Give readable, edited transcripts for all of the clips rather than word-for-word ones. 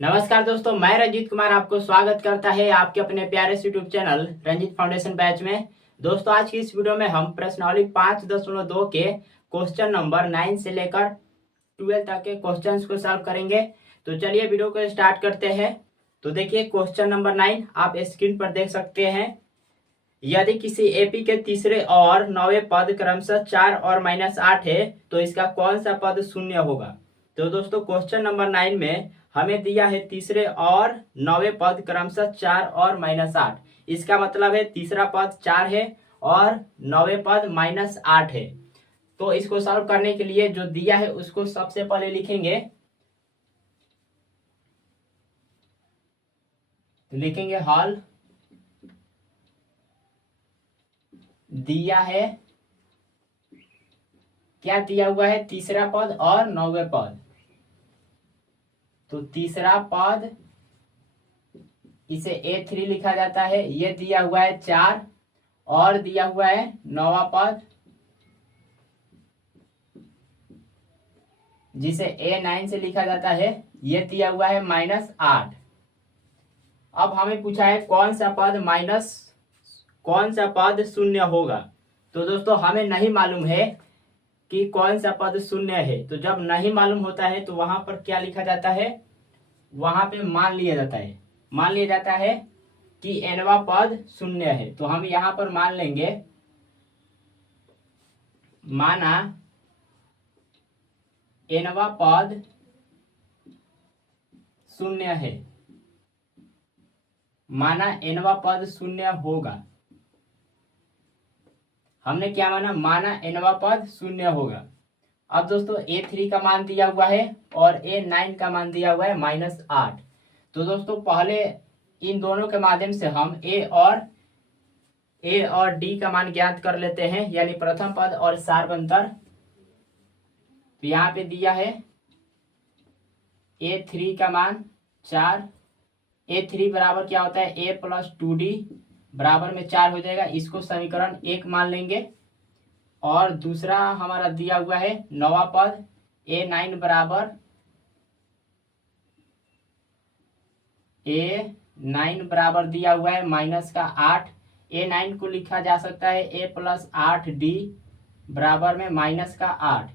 नमस्कार दोस्तों, मैं रंजीत कुमार आपको स्वागत करता है आपके अपने प्यारे से YouTube channel Ranjeet foundation batch में। दोस्तों, आज की इस वीडियो में हम प्रश्नावली 5.2 के क्वेश्चन नंबर 9 से लेकर 12 तक के क्वेश्चंस को सॉल्व करेंगे। तो चलिए वीडियो को स्टार्ट करते हैं। तो देखिए क्वेश्चन नंबर 9 आप स्क्रीन पर देख सकते हैं। यदि किसी एपी के तीसरे और 9वें पद क्रमशः 4 और -8 है तो इसका कौन सा पद शून्य होगा। तो दोस्तों, क्वेश्चन नंबर 9 में हमें दिया है तीसरे और 9वें पद क्रमशः 4 और -8। इसका मतलब है तीसरा पद 4 है और 9वें पद -8 है। तो इसको सॉल्व करने के लिए जो दिया है उसको सबसे पहले लिखेंगे। तो लिखेंगे हल दिया है, क्या दिया हुआ है, तीसरा पद और 9वें पद। तो तीसरा पद इसे A3 लिखा जाता है, ये दिया हुआ है 4 और दिया हुआ है 9वां पद जिसे A9 से लिखा जाता है, ये दिया हुआ है -8। अब हमें पूछा है कौन सा पद शून्य होगा। तो दोस्तों, हमें नहीं मालूम है कि कौन सा पद शून्य है। तो जब नहीं मालूम होता है तो वहां पर क्या लिखा जाता है, वहां पे मान लिया जाता है कि nवां पद शून्य है। तो हम यहां पर मान लेंगे, माना nवां पद शून्य है, माना nवां पद शून्य होगा। हमने क्या माना nवां पद शून्य होगा। अब दोस्तों, A3 का मान दिया हुआ है और A9 का मान दिया हुआ है -8। तो दोस्तों, पहले इन दोनों के माध्यम से हम A और D का मान ज्ञात कर लेते हैं, यानी प्रथम पद और सार्वंतर। तो यहाँ पे दिया है A3 का मान 4। A3 बराबर क्या होता है, A + 2D बराबर में 4 हो जाएगा। इसको समीकरण 1 मान लेंगे। और दूसरा हमारा दिया हुआ है 9वां पद A9 बराबर दिया हुआ है -8। A9 को लिखा जा सकता है A + 8D बराबर में -8।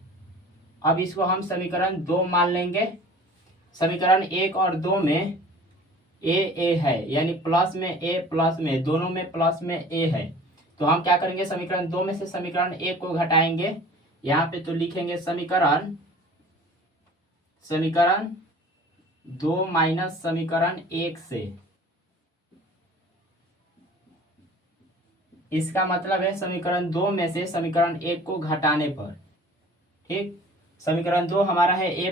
अब इसको हम समीकरण 2 मान लेंगे। समीकरण 1 और 2 में A है, यानी प्लस में A प्लस में, दोनों में प्लस में A है। तो हम क्या करेंगे, समीकरण 2 में से समीकरण 1 को घटाएंगे यहाँ पे। तो लिखेंगे समीकरण 2 माइनस समीकरण 1 से। इसका मतलब है समीकरण 2 में से समीकरण 1 को घटाने पर। ठीक, समीकरण 2 हमारा है A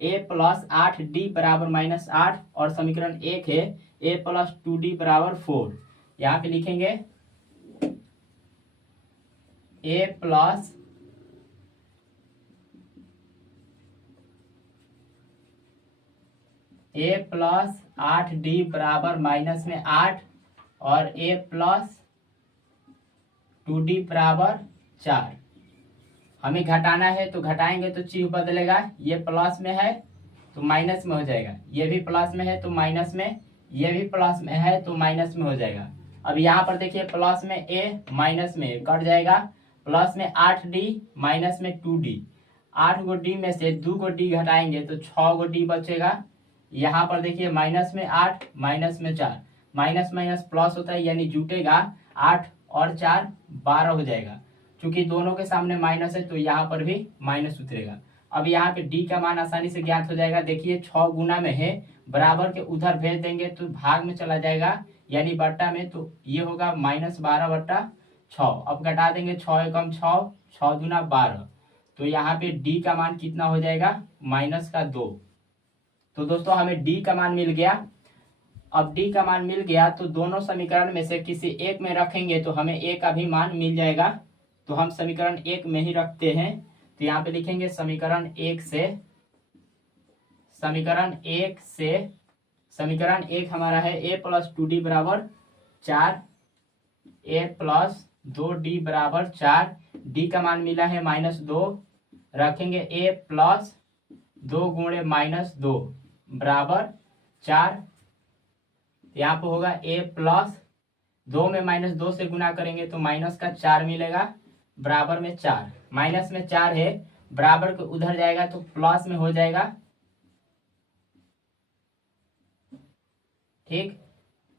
+ 8D बराबर -8 और समीकरण 1 है A + 2D बराबर 4। यहाँ पे लिखेंगे A + 8D बराबर -8 और A + 2D बराबर 4। हमें घटाना है तो घटाएंगे तो चिन्ह बदलेगा, ये प्लस में है तो माइनस में हो जाएगा, ये भी प्लस में है तो माइनस में, ये भी प्लस में है तो माइनस में हो जाएगा। अब यहाँ पर देखिए प्लस में A माइनस में कट जाएगा, प्लस में 8D माइनस में 2D। 8 गो D में से 2 गो D घटाएंगे तो 6 गो D बचेगा। यहाँ पर देखिए माइनस में 8 माइनस में 4, माइनस माइनस प्लस होता है यानी जुटेगा, 8 और 4 12 हो जाएगा। चूंकि दोनों के सामने माइनस है तो यहाँ पर भी माइनस उतरेगा। अब यहाँ पे D का मान आसानी से ज्ञात हो जाएगा। देखिए 6 गुना में है, बराबर के उधर भेज देंगे तो भाग में चला जाएगा, यानी बट्टा में, तो ये होगा -12/6। अब घटा देंगे 6 एकम 6, 6 दूना 12। तो यहाँ पे D का मान कितना हो जाएगा, -2। तो दोस्तों, हमें D का मान मिल गया। अब D का मान मिल गया तो दोनों समीकरण में से किसी एक में रखेंगे तो हमें A का भी मान मिल जाएगा। तो हम समीकरण 1 में ही रखते हैं। तो यहाँ पे लिखेंगे समीकरण 1 हमारा है A + 2D बराबर 4, A + 2D बराबर 4। D का मान मिला है -2, रखेंगे A + 2 गुणे -2 बराबर 4। यहाँ पे होगा a प्लस 2 में -2 से गुना करेंगे तो माइनस का 4 मिलेगा, बराबर में 4। माइनस में 4 है, बराबर के उधर जाएगा तो प्लस में हो जाएगा। ठीक,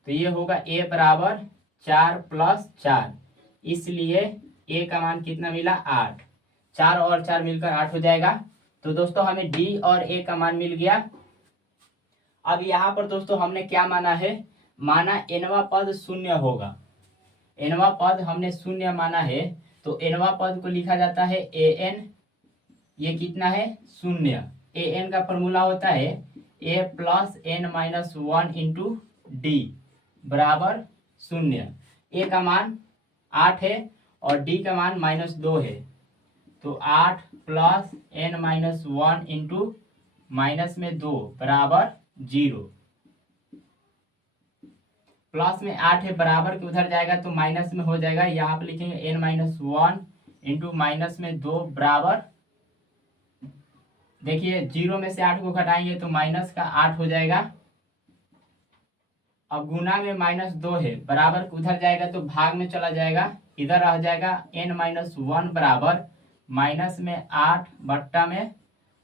तो ये होगा a बराबर 4 + 4, इसलिए a का मान कितना मिला 8। 4 और 4 मिलकर 8 हो जाएगा। तो दोस्तों हमें d और a का मान मिल गया। अब यहाँ पर दोस्तों हमने क्या माना है, माना nवां पद शून्य होगा। nवां पद हमने शून्य माना है, तो nवां पद को लिखा जाता है an। ये कितना है, शून्य। an का फॉर्मूला होता है a + n - 1 × d बराबर 0। a का मान 8 है और d का मान -2 है, तो 8 + n - 1 × -2 बराबर 0। प्लस में 8 है, बराबर के उधर जाएगा तो माइनस में हो जाएगा। यहाँ पे लिखेंगे n - 1 × -2 बराबर, देखिए 0 में से 8 को घटाएंगे तो -8 हो जाएगा। अब गुना में -2 है, बराबर के उधर जाएगा तो भाग में चला जाएगा, इधर रह जाएगा n - 1 बराबर -8 में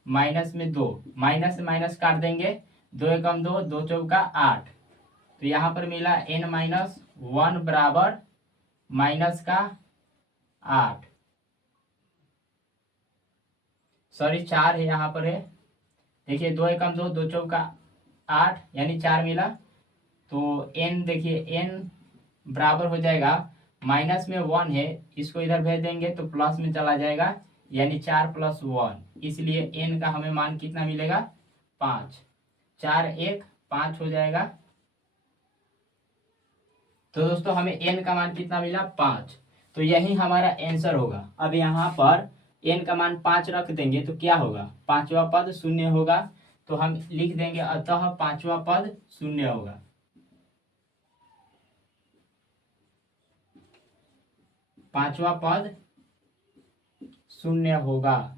-2। माइनस से माइनस काट देंगे, 2 एकम 2, 2 चौका 8। तो यहाँ पर मिला n - 1 बराबर -8, सॉरी 4 है यहाँ पर है। देखिए 2 एकम 2, 2 चौका 8, यानी 4 मिला। तो n देखिए n बराबर हो जाएगा, माइनस में 1 है, इसको इधर भेज देंगे तो प्लस में चला जाएगा, यानी 4 + 1, इसलिए n का हमें मान कितना मिलेगा 5। 4 1 5 हो जाएगा। तो दोस्तों हमें n का मान कितना मिला 5, तो यही हमारा आंसर होगा। अब यहाँ पर n का मान 5 रख देंगे तो क्या होगा, पांचवा पद शून्य होगा, तो हम लिख देंगे अतः पांचवा पद शून्य होगा। पांचवा पद शून्य होगा।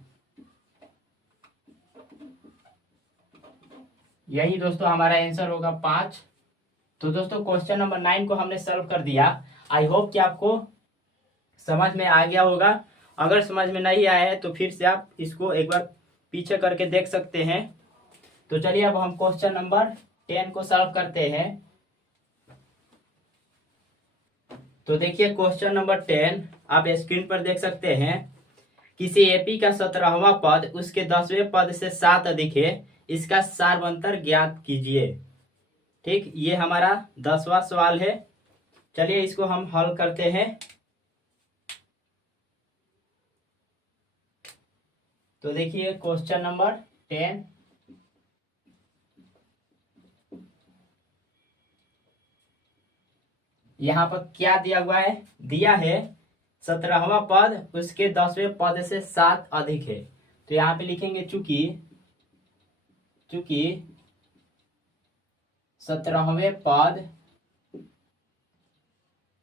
यही दोस्तों हमारा आंसर होगा 5। तो दोस्तों क्वेश्चन नंबर 9 को हमने सॉल्व कर दिया। आई होप कि आपको समझ में आ गया होगा। अगर समझ में नहीं आया है तो फिर से आप इसको एक बार पीछे करके देख सकते हैं। तो चलिए अब हम क्वेश्चन नंबर 10 को सॉल्व करते हैं। तो देखिए क्वेश्चन नंबर 10 आप स्क्रीन पर देख सकते हैं। किसी एपी का 17वां पद उसके 10वें पद से 7 अधिक है, इसका सारवंतर ज्ञात कीजिए। ठीक, ये हमारा 10वां सवाल है। चलिए इसको हम हल करते हैं। तो देखिए क्वेश्चन नंबर 10, यहाँ पर क्या दिया हुआ है, दिया है 17वां पद उसके 10वें पद से 7 अधिक है। तो यहाँ पे लिखेंगे चूंकि 17वें पद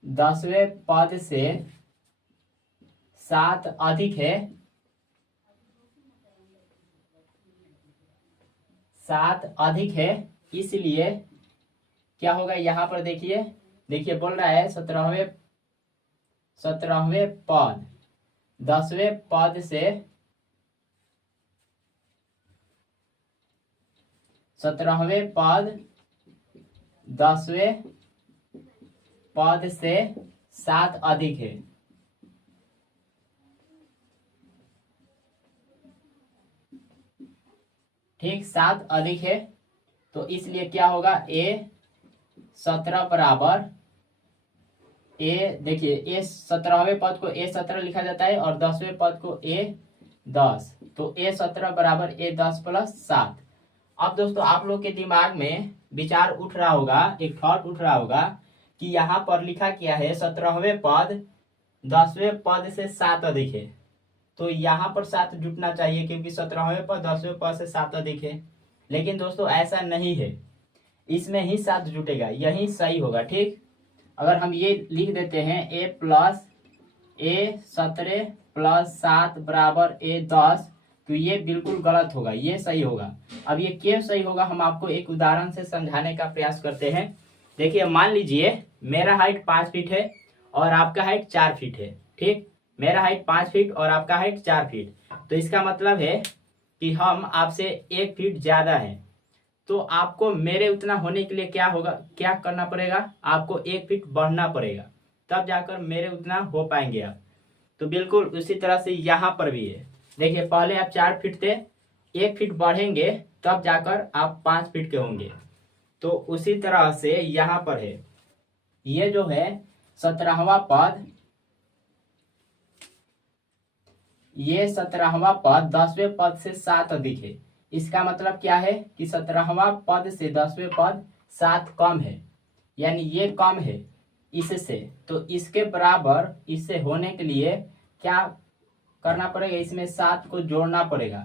10वें पद से 7 अधिक है, 7 अधिक है, इसलिए क्या होगा, यहाँ पर देखिए बोल रहा है 17वें पद 10वें पद से 17वें पद 10वें पद से 7 अधिक है। ठीक, 7 अधिक है, तो इसलिए क्या होगा a17 बराबर देखिए a17वें पद को a17 लिखा जाता है और 10वें पद को a10, तो a17 बराबर a10 + 7। अब दोस्तों आप लोग के दिमाग में विचार उठ रहा होगा, एक थॉट उठ रहा होगा कि यहाँ पर लिखा क्या है 17वें पद 10वें पद से 7 अधिक है, तो यहाँ पर 7 जुटना चाहिए क्योंकि 17वें पद 10वें पद से 7 अधिक है। लेकिन दोस्तों ऐसा नहीं है, इसमें ही 7 जुटेगा, यही सही होगा। ठीक, अगर हम ये लिख देते हैं a + a17 + 7 बराबर a10, तो ये बिल्कुल गलत होगा, ये सही होगा। अब ये क्यों सही होगा हम आपको एक उदाहरण से समझाने का प्रयास करते हैं। देखिए मान लीजिए मेरा हाइट 5 फीट है और आपका हाइट 4 फीट है। ठीक, मेरा हाइट 5 फीट और आपका हाइट 4 फीट। तो इसका मतलब है कि हम आपसे 1 फीट ज्यादा है। तो आपको मेरे उतना होने के लिए क्या होगा, क्या करना पड़ेगा, आपको 1 फीट बढ़ना पड़ेगा, तब जाकर मेरे उतना हो पाएंगे आप। तो बिल्कुल उसी तरह से यहाँ पर भी है। देखिए पहले आप 4 फीट थे, 1 फीट बढ़ेंगे तब जाकर आप 5 फीट के होंगे। तो उसी तरह से यहाँ पर है, ये जो है 17वां पद, ये 17वां पद 10वें पद से 7 अधिक है। इसका मतलब क्या है कि 17वां पद से 10वें पद 7 कम है, यानी ये कम है इससे। तो इसके बराबर इससे होने के लिए क्या करना पड़ेगा, इसमें 7 को जोड़ना पड़ेगा,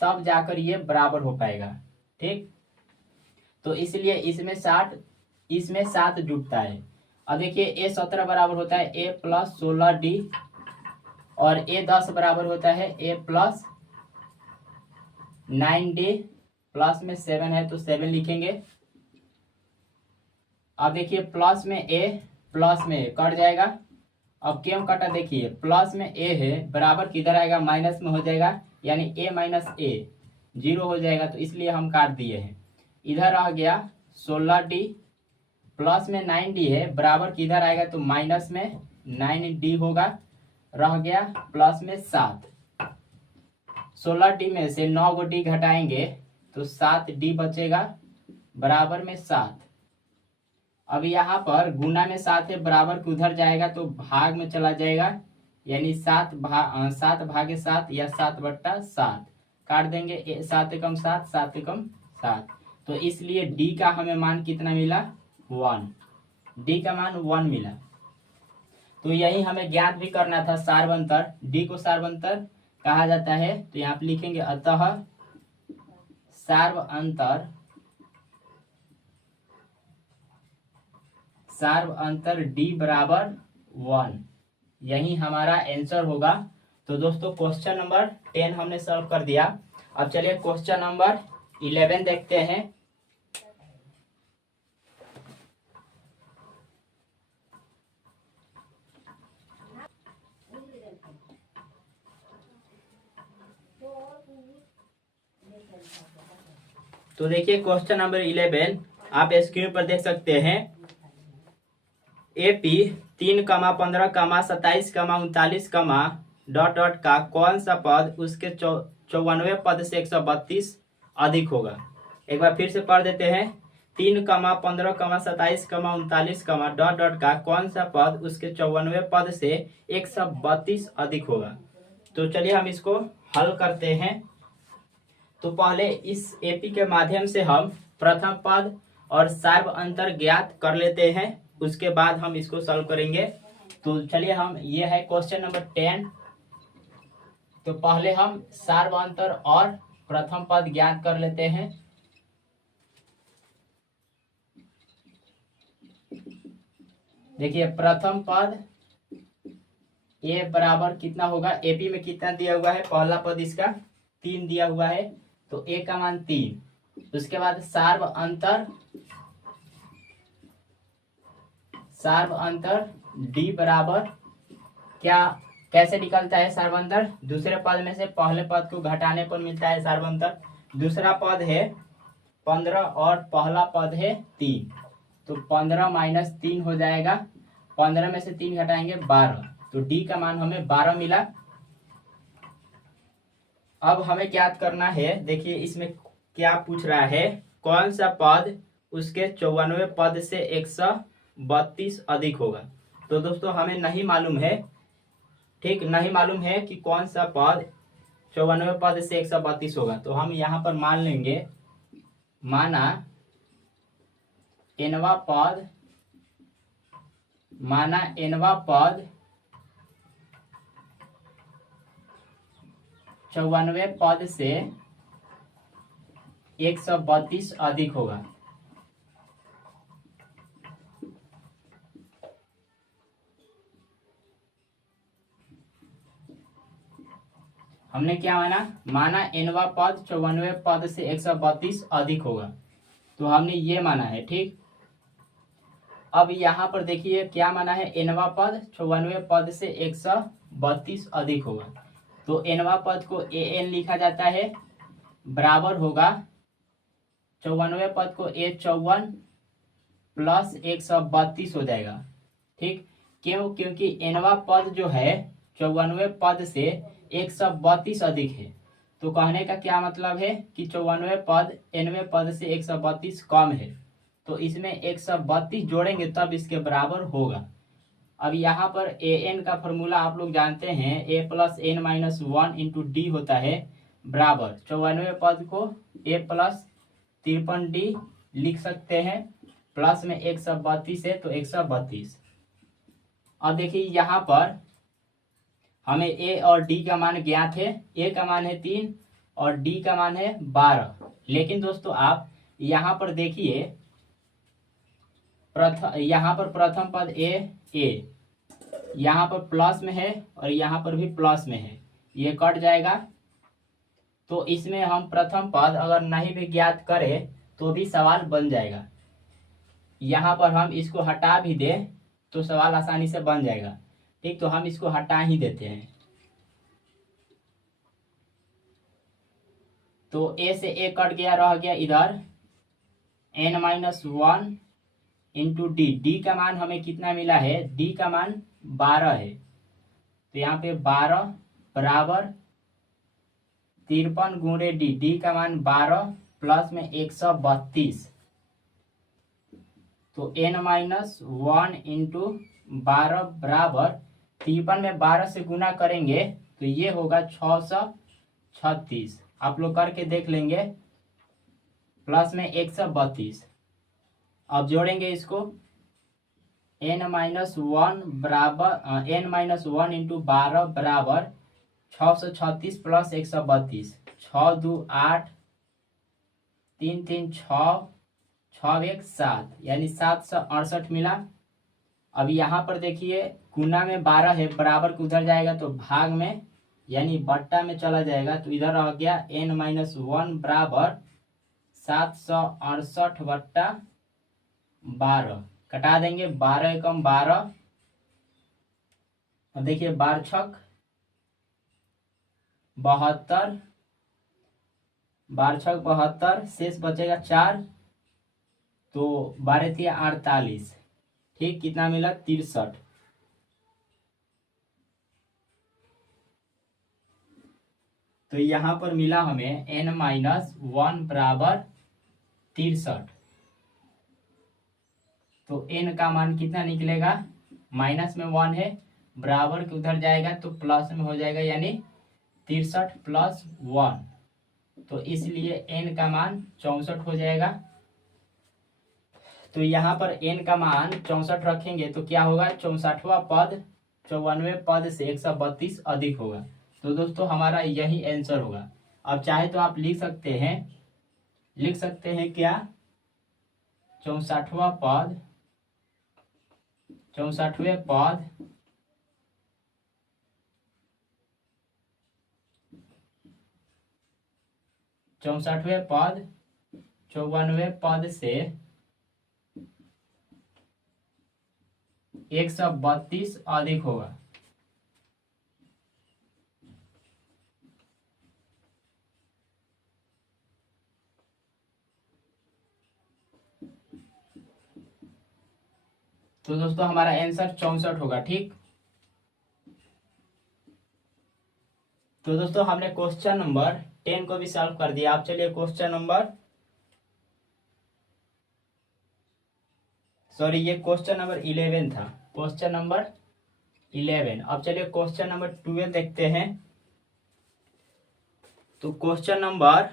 तब जाकर ये बराबर हो पाएगा। ठीक, तो इसलिए इसमें 7 जुड़ता है। अब देखिए A17 बराबर होता है A प्लस 16D और A10 बराबर होता है A प्लस 9D, प्लस में 7 है तो 7 लिखेंगे। अब देखिए प्लस में A प्लस में A कट जाएगा। अब क्यों कटा, देखिए प्लस में A है, बराबर किधर आएगा, माइनस में हो जाएगा, यानी A माइनस A 0 हो जाएगा, तो इसलिए हम काट दिए हैं। इधर रह गया 16D, प्लस में 9D है, बराबर किधर आएगा, तो माइनस में 9D होगा, रह गया प्लस में 7। 16D में से 9 को D घटाएंगे तो 7D बचेगा, बराबर में 7। अब यहाँ पर गुना में 7 है, बराबर के उधर जाएगा तो भाग में चला जाएगा, यानी 7 भागे 7 या 7/7 काट देंगे। 7 एकम 7, 7 एकम 7। तो इसलिए डी का हमें मान कितना मिला, 1। डी का मान 1 मिला। तो यही हमें ज्ञात भी करना था सार्वंतर। डी को सार्वंतर कहा जाता है। तो यहाँ पे लिखेंगे अतः सार्वंतर डी बराबर 1, यही हमारा आंसर होगा। तो दोस्तों क्वेश्चन नंबर 10 हमने सॉल्व कर दिया। अब चलिए क्वेश्चन नंबर 11 देखते हैं। तो देखिए क्वेश्चन नंबर 11 आप स्क्रीन पर देख सकते हैं। AP 3, 15, 27, 39, डॉट डॉट का कौन सा पद उसके 54वें पद से 132 अधिक होगा। एक बार फिर से पढ़ देते हैं। 3, 15, 27, 39, डॉट डॉट का कौन सा पद उसके 54वें पद से 132 अधिक होगा। तो चलिए हम इसको हल करते हैं। तो पहले इस AP के माध्यम से हम प्रथम पद और सार्व अंतर ज्ञात कर लेते हैं, उसके बाद हम इसको सॉल्व करेंगे। तो चलिए हम, ये है क्वेश्चन नंबर 10। तो पहले हम सार्व अंतर और प्रथम पद ज्ञात कर लेते हैं। देखिए प्रथम पद ए बराबर कितना होगा, AP में कितना दिया हुआ है, पहला पद इसका 3 दिया हुआ है, तो ए का मान 3। उसके बाद सार्व अंतर डी बराबर क्या, कैसे निकलता है सार्व अंतर, दूसरे पद में से पहले पद को घटाने पर मिलता है सार्व अंतर। दूसरा पद है 15 और पहला पद है 3, तो 15 माइनस 3 हो जाएगा। 15 में से 3 घटाएंगे 12, तो डी का मान हमें 12 मिला। अब हमें क्या करना है, देखिए इसमें क्या पूछ रहा है, कौन सा पद उसके 54वें पद से 132 अधिक होगा। तो दोस्तों हमें नहीं मालूम है, ठीक, नहीं मालूम है कि कौन सा पद 54वें पद से 132 होगा। तो हम यहाँ पर मान लेंगे, माना एनवा पद 54वें पद से 132 अधिक होगा। हमने क्या माना nवा पद 54वें पद से 132 अधिक होगा, तो हमने ये माना है। ठीक, अब यहाँ पर देखिए क्या माना है, nवा पद 54वें पद से 132 अधिक होगा, तो nवा पद को an लिखा जाता है, बराबर होगा 54वें पद को a54 प्लस 132 हो जाएगा। ठीक, क्यों? क्योंकि nवा पद जो है 54वें पद से 132 अधिक है, तो कहने का क्या मतलब है कि 54वें पद nवें पद से 132 कम है, तो इसमें 132 जोड़ेंगे तब इसके बराबर होगा। अब यहाँ पर an का फॉर्मूला आप लोग जानते हैं, a plus n minus 1 into D होता है, बराबर 54वें पद को a प्लस 53d लिख सकते हैं, प्लस में 132 है तो 132। अब देखिए यहाँ पर हमें a और d का मान ज्ञात है, a का मान है 3 और d का मान है 12। लेकिन दोस्तों आप यहाँ पर देखिए, यहाँ पर प्रथम पद a यहाँ पर प्लस में है और यहाँ पर भी प्लस में है, ये कट जाएगा, तो इसमें हम प्रथम पद अगर नहीं भी ज्ञात करें तो भी सवाल बन जाएगा। यहाँ पर हम इसको हटा भी दें तो सवाल आसानी से बन जाएगा। ठीक, तो हम इसको हटा ही देते हैं, तो a से a कट गया, रह गया इधर n माइनस 1 इंटू डी का मान हमें कितना मिला है, d का मान 12 है, तो यहाँ पे 12 बराबर 53 गुणे डी का मान 12 प्लस में 132, तो n माइनस 1 इंटू 12 बराबर 53 में 12 से गुना करेंगे तो ये होगा 636। आप लोग करके देख लेंगे, प्लस में 132। अब जोड़ेंगे इसको, n माइनस 1 बराबर n माइनस 1 इंटू 12 बराबर 636 प्लस 132, 6 2 8 3 3 6 6 1 7, यानी 768 मिला। अब यहाँ पर देखिए गुना में 12 है, बराबर को उधर जाएगा तो भाग में यानी बट्टा में चला जाएगा, तो इधर रह गया n माइनस 1 बराबर 768 बट्टा 12, कटा देंगे, 12 एकम 12, अब देखिए 12 छक 72, 12 छक 72, शेष बचेगा 4, तो 12 थी 48। ठीक, कितना मिला, 63। तो यहाँ पर मिला हमें n माइनस 1 बराबर 63, तो n का मान कितना निकलेगा, माइनस में 1 है, बराबर के उधर जाएगा तो प्लस में हो जाएगा, यानी 63 प्लस 1, तो इसलिए n का मान 64 हो जाएगा। तो यहाँ पर n का मान 64 रखेंगे तो क्या होगा, 64वां पद 54वें पद से 132 अधिक होगा, तो दोस्तों हमारा यही आंसर होगा। अब चाहे तो आप लिख सकते हैं क्या, 64वां पद 64वें पद 54वें पद से 132 अधिक होगा। तो दोस्तों हमारा आंसर 64 होगा। ठीक, तो दोस्तों हमने क्वेश्चन नंबर 10 को भी सॉल्व कर दिया। आप चलिए क्वेश्चन नंबर ये क्वेश्चन नंबर 11 था, क्वेश्चन नंबर 11। अब चलिए क्वेश्चन नंबर 12 देखते हैं। तो क्वेश्चन नंबर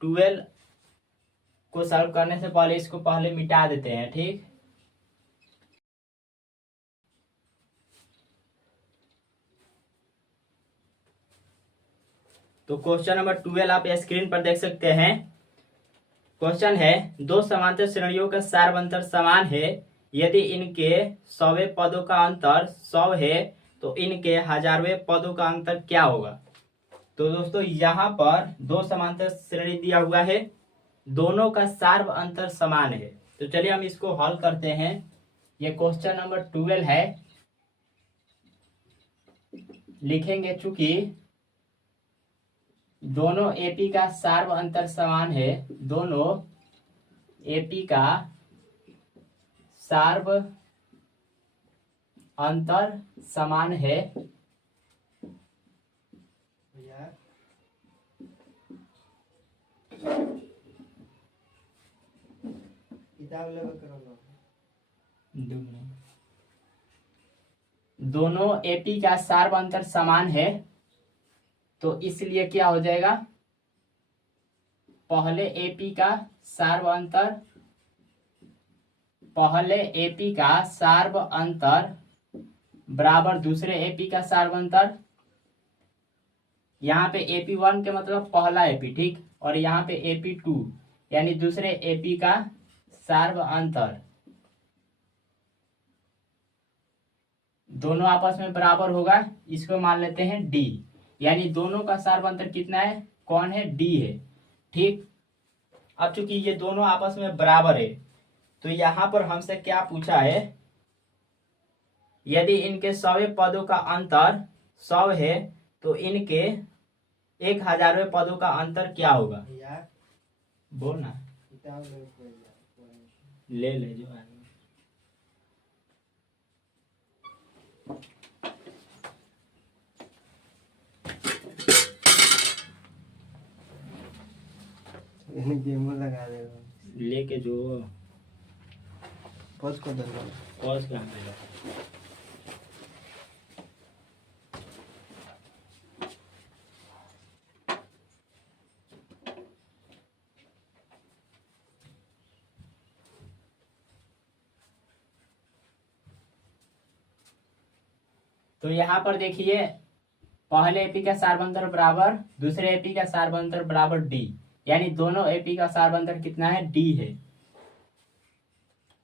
12 को सॉल्व करने से पहले इसको पहले मिटा देते हैं। ठीक, तो क्वेश्चन नंबर 12 आप स्क्रीन पर देख सकते हैं। क्वेश्चन है, दो समांतर श्रेणियों का सार्वंतर समान है, यदि इनके 100वें पदों का अंतर 100 है तो इनके 1000वें पदों का अंतर क्या होगा। तो दोस्तों यहाँ पर दो समांतर श्रेणी दिया हुआ है, दोनों का सार्व अंतर समान है। तो चलिए हम इसको हल करते हैं। ये क्वेश्चन नंबर 12 है। लिखेंगे चूंकि दोनों एपी का सार्व अंतर समान है, दोनों एपी का सार्व अंतर समान है, दोनों एपी का सार्व अंतर समान है। तो इसलिए क्या हो जाएगा, पहले एपी का सार्व अंतर, पहले एपी का सार्व अंतर बराबर दूसरे एपी का सार्व अंतर। यहाँ पे AP1 के मतलब पहला एपी, ठीक, और यहाँ पे AP2 यानी दूसरे एपी का सार्व अंतर, दोनों आपस में बराबर होगा। इसको मान लेते हैं D, यानी दोनों का सार्व अंतर कितना है, कौन है, D है, ठीक। अब चूंकि ये दोनों आपस में बराबर है, तो यहाँ पर हमसे क्या पूछा है, यदि इनके 100वें पदों का अंतर 100 है तो इनके 1000वें पदों का अंतर क्या होगा। बोलना, ले जो आगे। गेम लगा देगा लेके जो पॉज को दे दो, पॉज कर देगा। तो यहाँ पर देखिए, पहले एपी का सार्वंतर बराबर दूसरे एपी का सार्वंतर बराबर डी, यानी दोनों एपी का सार्वंतर कितना है, डी है।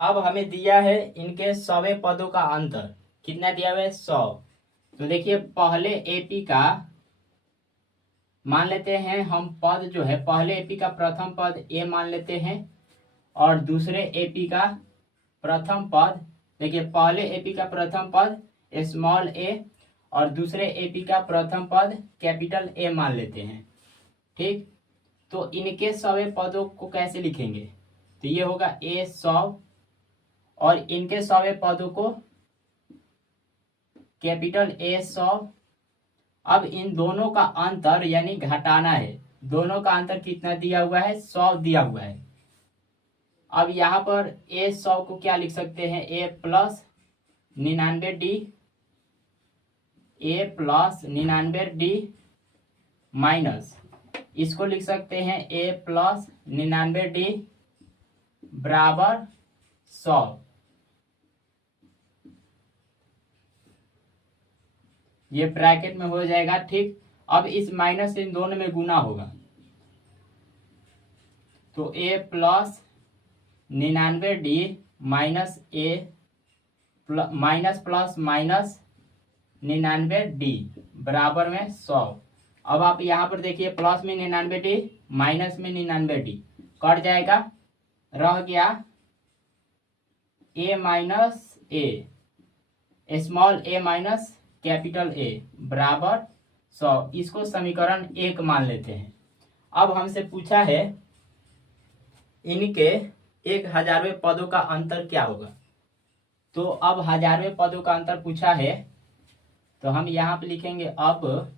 अब हमें दिया है इनके 100वें पदों का अंतर, कितना दिया हुआ है, 100। तो देखिए पहले एपी का मान लेते हैं हम पद जो है, पहले एपी का प्रथम पद ए मान लेते हैं, और दूसरे एपी का प्रथम पद, देखिए पहले एपी का प्रथम पद स्मॉल ए और दूसरे एपी का प्रथम पद कैपिटल ए मान लेते हैं, ठीक। तो इनके 100वें पदों को कैसे लिखेंगे, तो ये होगा ए 100 और इनके 100वें पदों को कैपिटल ए 100। अब इन दोनों का अंतर यानी घटाना है, दोनों का अंतर कितना दिया हुआ है, 100 दिया हुआ है। अब यहाँ पर ए 100 को क्या लिख सकते हैं, A plus 99D, A plus 99D minus, इसको लिख सकते हैं ए प्लस 99D बराबर 100। ये ब्रैकेट में हो जाएगा, ठीक। अब इस माइनस से इन दोनों में गुना होगा, तो ए प्लस 99D माइनस ए माइनस प्लस माइनस 99D बराबर में 100। अब आप यहाँ पर देखिए, प्लस में 99D माइनस में 99D कट जाएगा, रह गया A minus A, small A minus capital A बराबर 100। इसको समीकरण 1 मान लेते हैं। अब हमसे पूछा है इनके 1000वें पदों का अंतर क्या होगा। तो अब 1000वें पदों का अंतर पूछा है, तो हम यहाँ पे लिखेंगे, अब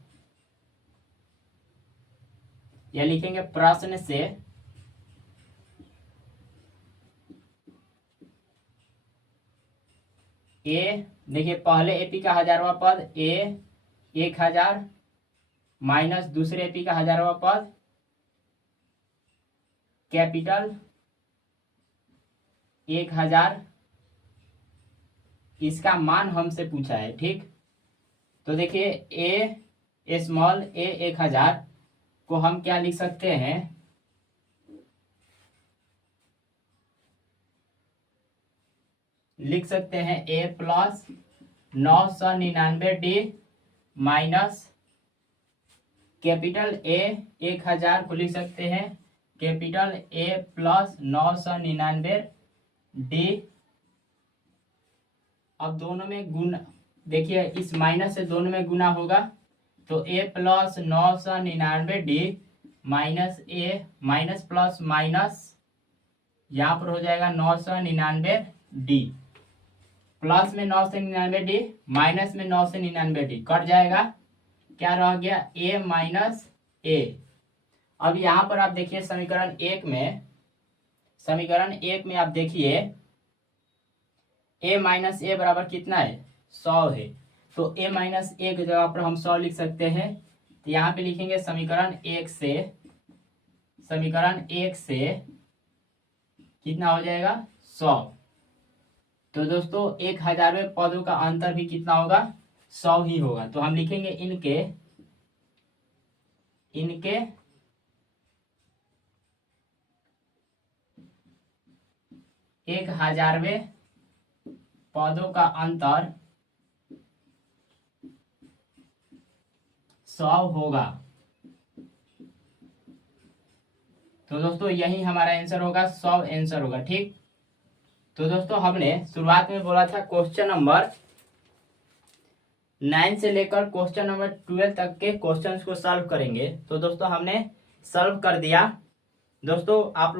यह लिखेंगे प्रश्न से ए, देखिए पहले एपी का 1000वां पद ए 1000 माइनस दूसरे एपी का 1000वां पद कैपिटल 1000, इसका मान हमसे पूछा है, ठीक। तो देखिए ए स्मॉल ए 1000 को हम क्या लिख सकते हैं, लिख सकते हैं A plus 999D minus capital A 1000 को लिख सकते हैं कैपिटल ए प्लस 999 डी। अब दोनों में गुना, देखिए इस माइनस से दोनों में गुना होगा तो ए प्लस 999 डी माइनस ए माइनस प्लस माइनस यहाँ पर हो जाएगा 999 डी, प्लस में 999 डी माइनस में 999 डी कट जाएगा, क्या रह गया ए माइनस ए। अब यहाँ पर आप देखिए समीकरण एक में आप देखिए ए माइनस ए बराबर कितना है 100 है, तो ए माइनस ए की जगह पर हम 100 लिख सकते हैं। तो यहाँ पे लिखेंगे समीकरण एक से कितना हो जाएगा 100। तो दोस्तों 1000वें पदों का अंतर भी कितना होगा 100 ही होगा। तो हम लिखेंगे इनके 1000वें पदों का अंतर 100 होगा। तो दोस्तों यही हमारा आंसर होगा, 100 आंसर होगा। ठीक, तो दोस्तों हमने शुरुआत में बोला था क्वेश्चन नंबर 9 से लेकर क्वेश्चन नंबर 12 तक के क्वेश्चंस को सॉल्व करेंगे। तो दोस्तों हमने सॉल्व कर दिया। दोस्तों आप